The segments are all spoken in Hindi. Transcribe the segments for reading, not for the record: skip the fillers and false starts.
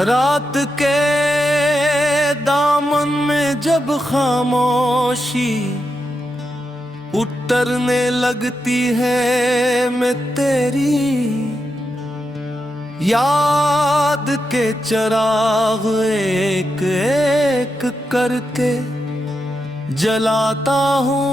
रात के दामन में जब खामोशी उतरने लगती है, मैं तेरी याद के चिराग एक एक करके जलाता हूँ।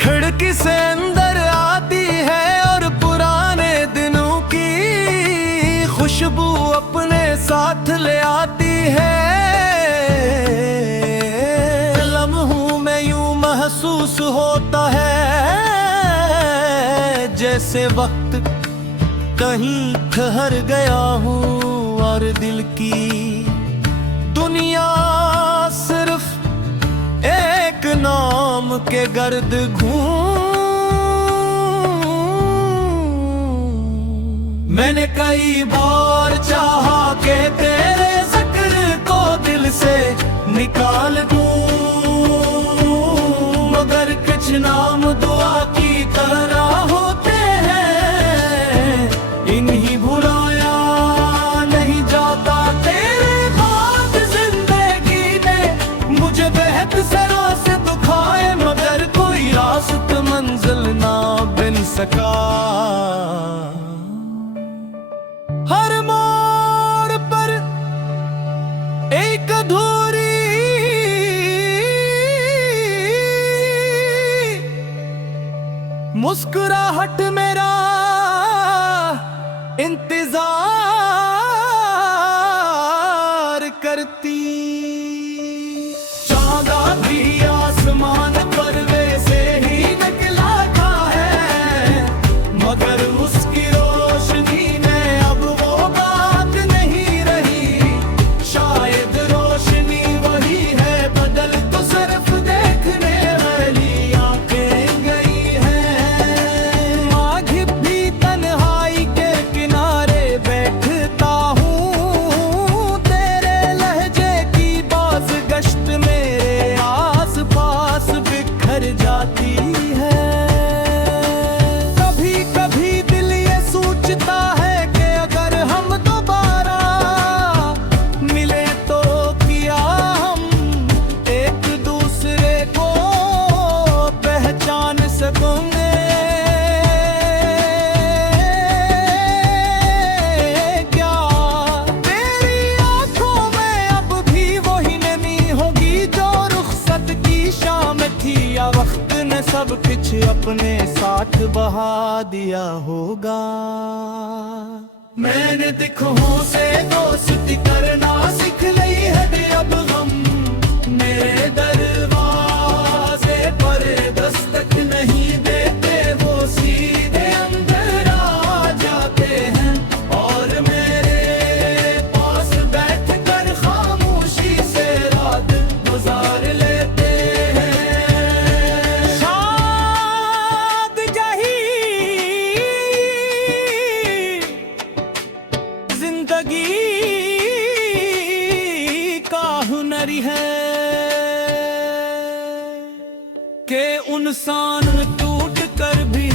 खिड़की से अंदर आती है और पुराने दिनों की खुशबू अपने साथ ले आती है। लम्हों में यूं महसूस होता है जैसे वक्त कहीं ठहर गया हूँ और दिल की दुनिया सिर्फ एक नाम के गर्द मैंने कई बार चाहा कि तेरे जिक्र को दिल से निकाल दूं, मगर कुछ नाम दुआ की तरह होते हैं, इन्हीं भुलाया नहीं जाता। तेरे बाद जिंदगी ने मुझे बेहद सरा से दुखाए, मगर कोई रास्त मंजिल ना बन सका। हर मोड़ पर एक अधूरी मुस्कुराहट मेरा इंतजार करती। चांदा भी आसमान पर वैसे ही निकला था है, मगर उसकी रोशनी में अब वो बात नहीं रही। शायद रोशनी वही है, बदल तो सिर्फ देखने वाली आंखें गई हैं। आगे भी तन्हाई के किनारे बैठता हूँ, तेरे लहजे की बाज गश्त मेरे आस पास बिखर जाती है। कभी कभी दिल ये सोचता है कि अगर हम दोबारा मिले तो क्या हम एक दूसरे को पहचान सकेंगे। क्या तेरी आंखों में अब भी वही नमी होगी जो रुखसत की शाम थी, या वक्त ने सब कुछ अपने साथ बहा दिया होगा। मैंने दिखों से दोस्ती करना सीख ली है, अब हम मेरे दरवाजे पर दस्तक नहीं देते, वो सीधे अंदर आ जाते हैं और मेरे पास बैठकर खामोशी से रात गुजार लेते हैं। शाद यही जिंदगी का हुनर है कि इंसान टूट कर भी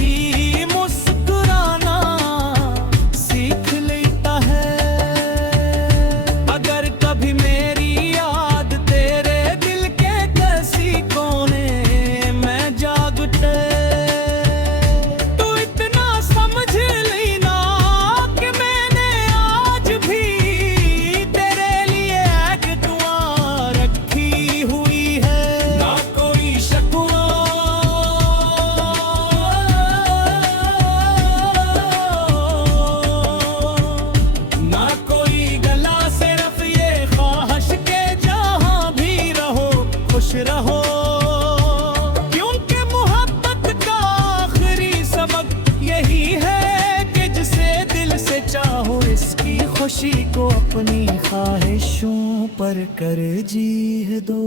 मुस्कुराना सीख लेता है। अगर कभी मेरी याद तेरे दिल के किसी कोने में जाग उठे, तो इतना समझ लेना कि मैंने आज भी तेरे लिए एक दुआ रखी हुई है। ना कोई शकवा खामोशी को अपनी ख्वाहिशों पर कर जीह दो।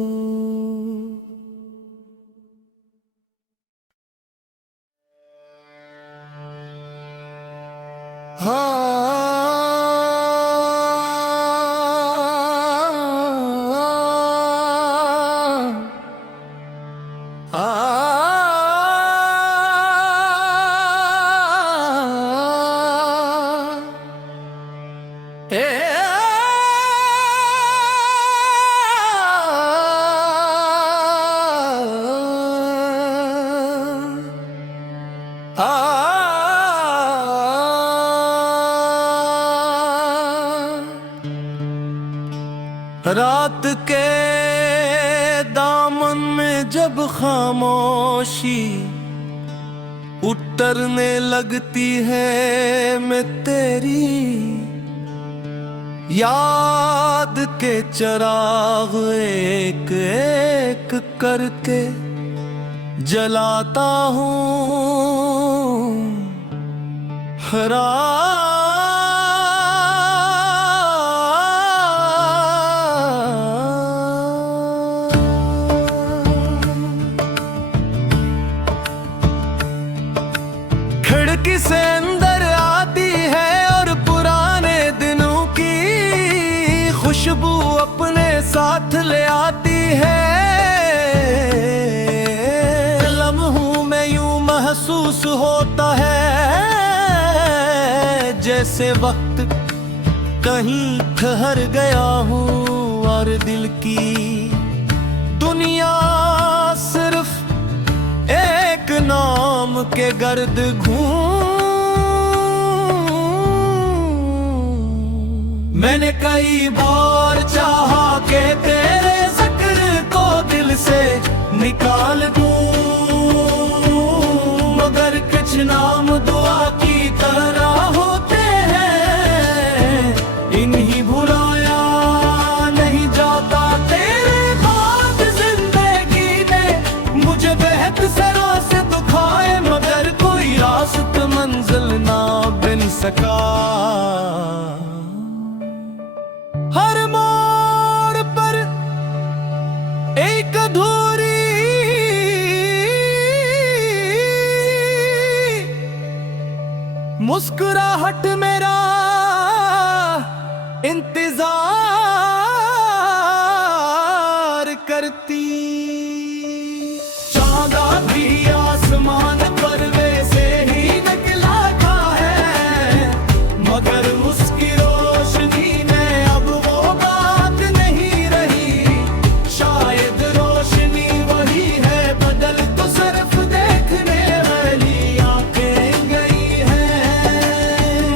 रात के दामन में जब खामोशी उतरने लगती है, मैं तेरी याद के चिराग एक एक करके जलाता हूँ। खिड़की से अंदर आती है और पुराने दिनों की खुशबू अपने साथ ले आती है। लम्हों में यूं महसूस होता है जैसे वक्त कहीं ठहर गया हूँ और दिल की दुनिया सिर्फ एक नाम के गर्द मैंने कई बार चाहा के तेरे जिक्र को दिल से निकाल दूं, मगर कुछ नाम दुआ की तरह होते हैं, इन्हीं भुलाया नहीं जाता। तेरे बाद जिंदगी ने मुझे बेहद सरा से दुखाए, मगर कोई रास्त मंजिल ना बन सका। हर मोड़ पर एक अधूरी मुस्कुराहट मेरा इंतजार करती। चांदा भी आसमान पर वैसे ही निकला था है, मगर उसकी रोशनी में अब वो बात नहीं रही। शायद रोशनी वही है, बदल तो सिर्फ देखने वाली आंखें गई हैं।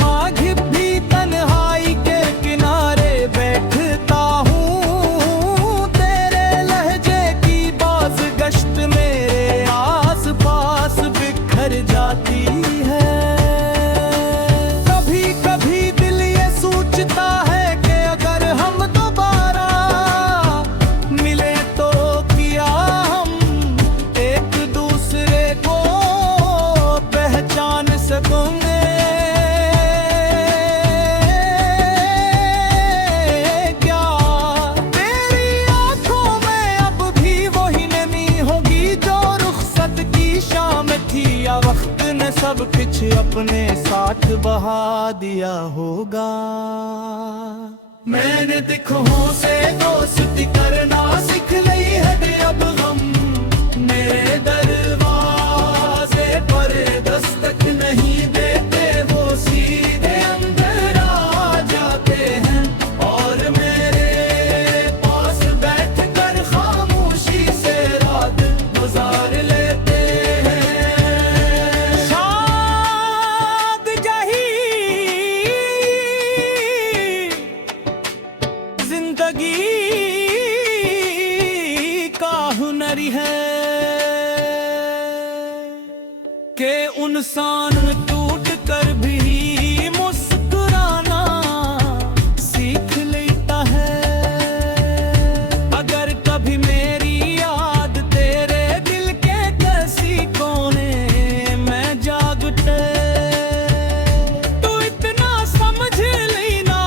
माघ भी तन्हाई के किनारे बैठता हूँ, तेरे लहजे की बाज गश्त मेरे आस पास बिखर जाती है। कभी कभी दिल ये सोचता है कि अगर हम दोबारा मिले तो क्या हम एक दूसरे को पहचान सकेंगे। क्या तेरी आंखों में अब भी वही नमी होगी जो रुखसत की शाम थी, या वक्त ने सब कुछ अपने साथ बहा दिया होगा। मैंने दिखों से दोस्ती करना सीख ली है, अब गम मेरे दरवाजे पर दस्तक नहीं देते, वो सीधे अंदर आ जाते हैं और मेरे पास बैठकर खामोशी से रात गुजार लेते हैं। शाद यही जिंदगी का हुनर है कि इंसान टूट कर भी मुस्कुराना सीख लेता है। अगर कभी मेरी याद तेरे दिल के किसी कोने में जाग उठे, तो इतना समझ लेना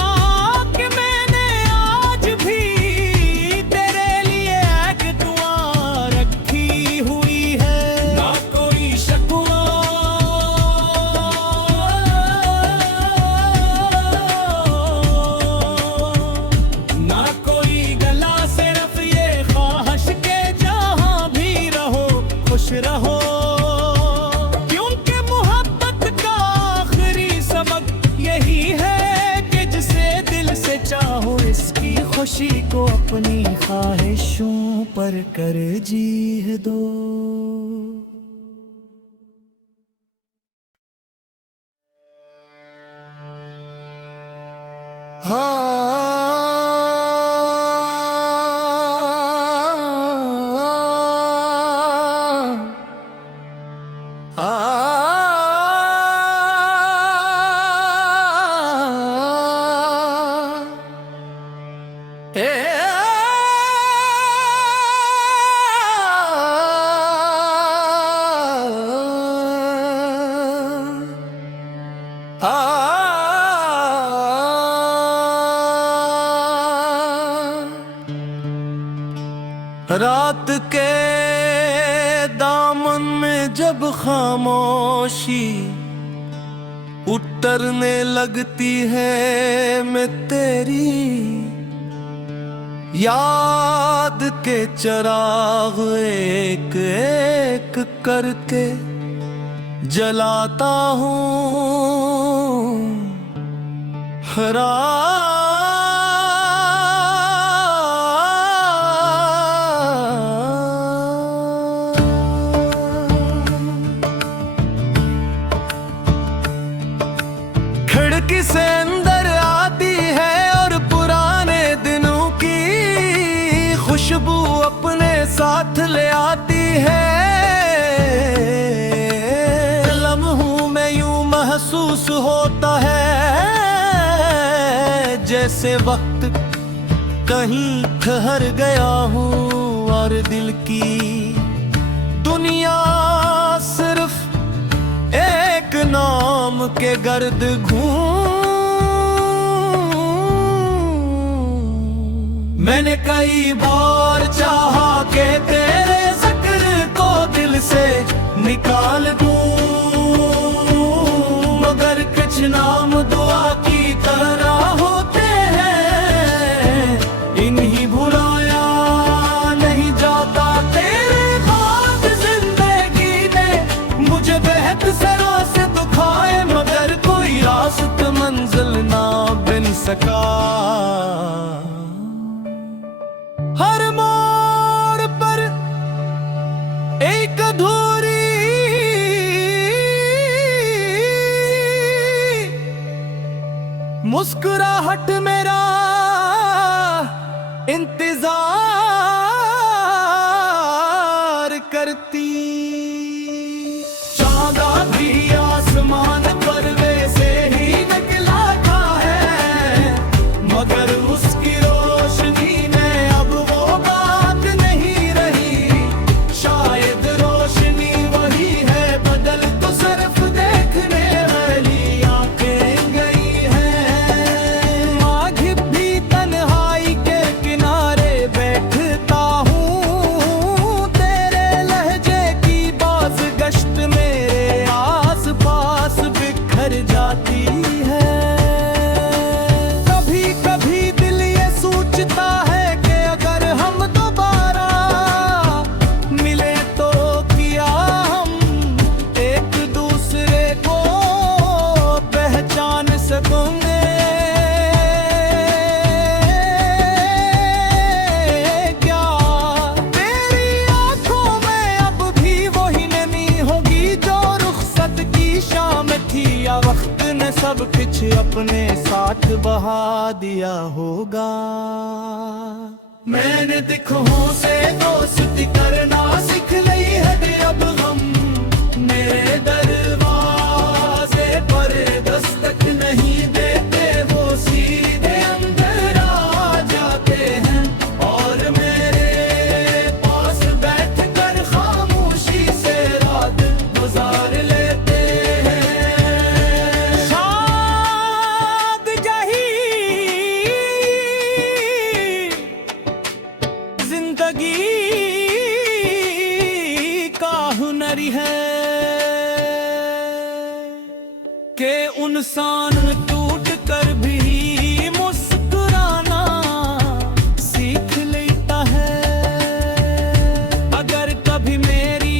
खुश रहो, क्योंकि मोहब्बत का आखिरी सबक यही है कि जिसे दिल से चाहो इसकी खुशी को अपनी ख्वाहिशों पर कर जीह दो। रात के दामन में जब खामोशी उतरने लगती है, मैं तेरी याद के चिराग एक एक करके जलाता हूँ। खिड़की से अंदर आती है और पुराने दिनों की खुशबू अपने साथ ले आती है। लम्हों में यूं महसूस होता है जैसे वक्त कहीं ठहर गया हूँ और दिल की दुनिया सिर्फ एक नाम के गर्द मैंने कई बार चाहा कि तेरे ज़िक्र को दिल से निकाल दूं, मगर कुछ नाम दुआ की तरह होते हैं, इन्हीं भुलाया नहीं जाता। तेरे बाद जिंदगी ने मुझे बेहद सरा से दुखाए, मगर कोई रास्त मंजिल ना बन सका। हर मोड़ पर एक अधूरी मुस्कुराहट मेरा इंतजार करती। चांदा भी आसमान पर वैसे ही निकला था है, मगर उसकी रोशनी में अब वो बात नहीं रही। शायद रोशनी वही है, बदल तो सिर्फ देखने वाली आंखें गई हैं। माघ भी तन्हाई के किनारे बैठता हूँ, तेरे लहजे की बाज गश्त मेरे आस पास बिखर जाती है। कभी कभी दिल ये सोचता है कि अगर हम दोबारा मिले तो क्या हम एक दूसरे को पहचान सकेंगे। क्या तेरी आंखों में अब भी वही नमी होगी जो रुखसत की शाम थी, या वक्त ने सब कुछ अपने साथ बहा दिया होगा। मैंने दिखों से दोस्ती करना सीख ली है, अब हम मेरे दरवाजे पर दस्तक नहीं देते, वो सीधे अंदर आ जाते हैं और मेरे पास बैठकर खामोशी से रात गुजार लेते हैं। शाद जही जिंदगी का हुनर है कि इंसान टूट कर भी मुस्कुराना सीख लेता है। अगर कभी मेरी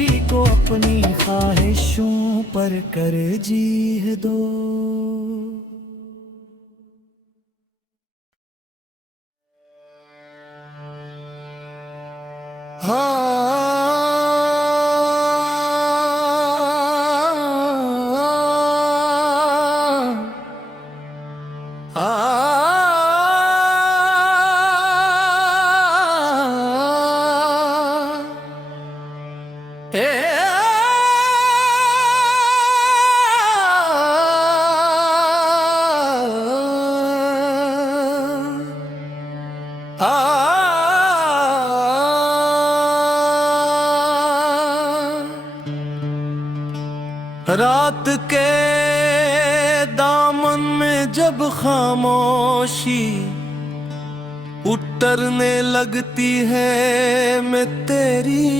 खामोशी को अपनी ख्वाहिशों पर कर जीह दो। रात के दामन में जब खामोशी उतरने लगती है, मैं तेरी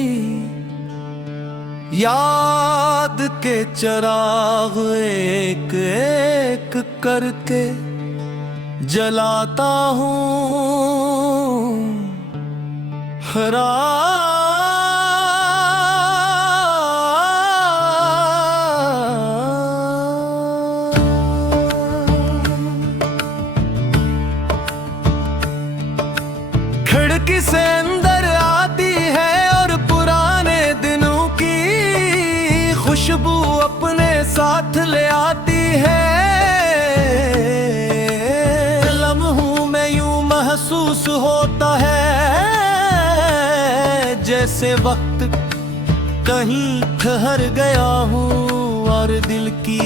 याद के चिराग एक एक करके जलाता हूँ। खिड़की से अंदर आती है और पुराने दिनों की खुशबू अपने साथ ले आती है। लम्हों में यूं महसूस होता है जैसे वक्त कहीं ठहर गया हूँ और दिल की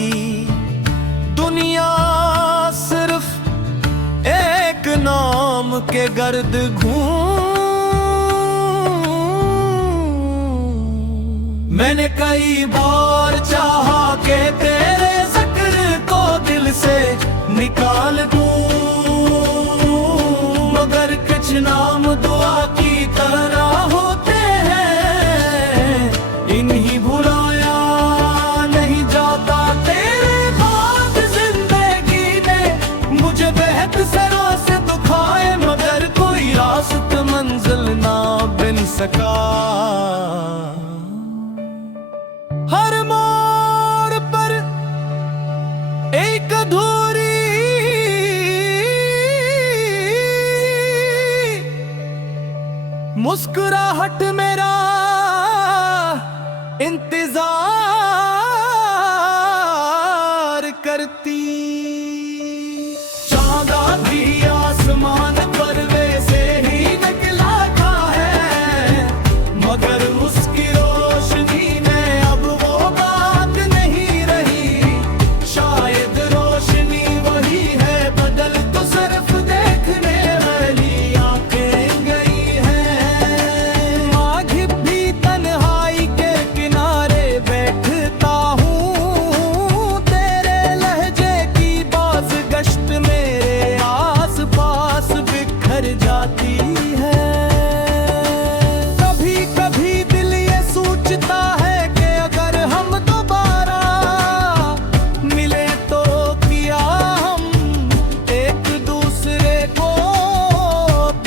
दुनिया सिर्फ एक नाम के गर्द मैंने कई बार चाहा कि तेरे जिक्र को दिल से निकाल दूं, मगर कुछ नाम दुआ की तरह होते हैं, इन्हीं भुलाया नहीं जाता। तेरे बाद जिंदगी ने मुझे बेहद सरों से दुखाए, मगर कोई रास्ता मंजिल ना बन सका। हर मोड़ पर एक अधूरी मुस्कुराहट मेरा इंतजार करती। चांदा भी आसमान पर वैसे ही निकला था है, मगर उसकी रोशनी में अब वो बात नहीं रही। शायद रोशनी वही है, बदल तो सिर्फ देखने वाली आंखें गई हैं। आगे भी तन्हाई के किनारे बैठता हूँ, तेरे लहजे की बाज गश्त मेरे आस पास बिखर जाती है। कभी कभी दिल ये सोचता है कि अगर हम दोबारा मिले तो क्या हम एक दूसरे को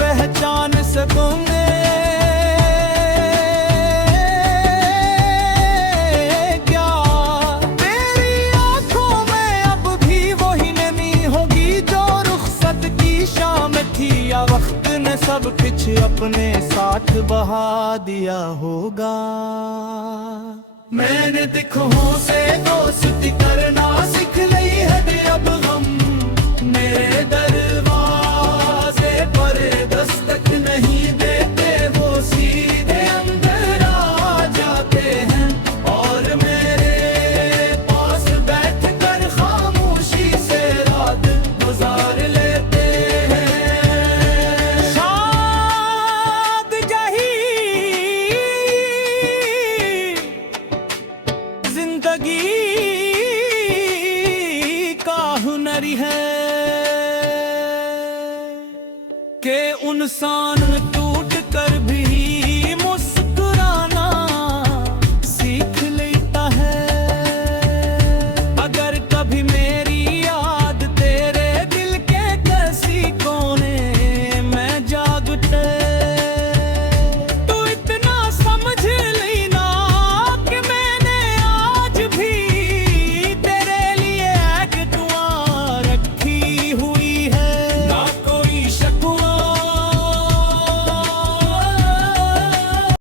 पहचान सकेंगे। क्या तेरी आंखों में अब भी वही नमी होगी जो रुखसत की शाम थी, या वक्त ने सब कुछ अपने साथ बहा दिया होगा। मैंने दिखों से दोस्ती करना सीख ली है, अब हम मेरे दरवाजे पर दस्तक नहीं देते, वो सीधे अंदर आ जाते हैं और मेरे पास बैठकर खामोशी से रात गुजार लेते हैं। शाद यही जिंदगी का हुनर है कि इंसान